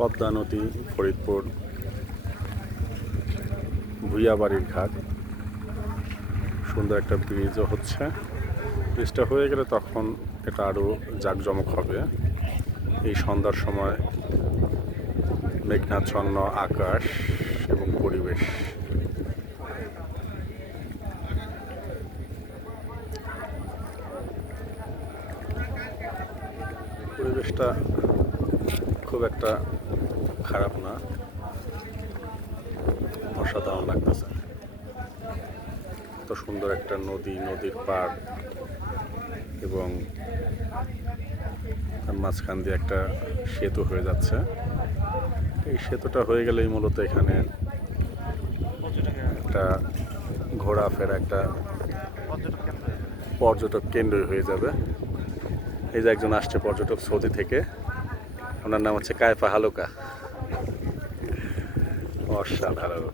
পদ্মা নদী, ফরিদপুর, ভুইয়াবাড়ির ঘাট। সুন্দর একটা ব্রিজও হচ্ছে। ব্রিজটা হয়ে গেলে তখন এটা আরও জাঁকজমক হবে। এই সন্ধ্যার সময় মেঘনাচ্ছন্ন আকাশ এবং পরিবেশ। পরিবেশটা খুব একটা খারাপ না। অসাধারণ লাগতেছে। এত সুন্দর একটা নদী, নদীর পাড় এবং মাঝখান দিয়ে একটা সেতু হয়ে যাচ্ছে। এই সেতুটা হয়ে গেলেই মূলত এখানে একটা ঘোরাফেরা, একটা পর্যটক কেন্দ্র হয়ে যাবে। এই যে একজন আসছে পর্যটক সৌদি থেকে। ওনার নাম হচ্ছে কায়ফা হালুকা। অসাধারণ।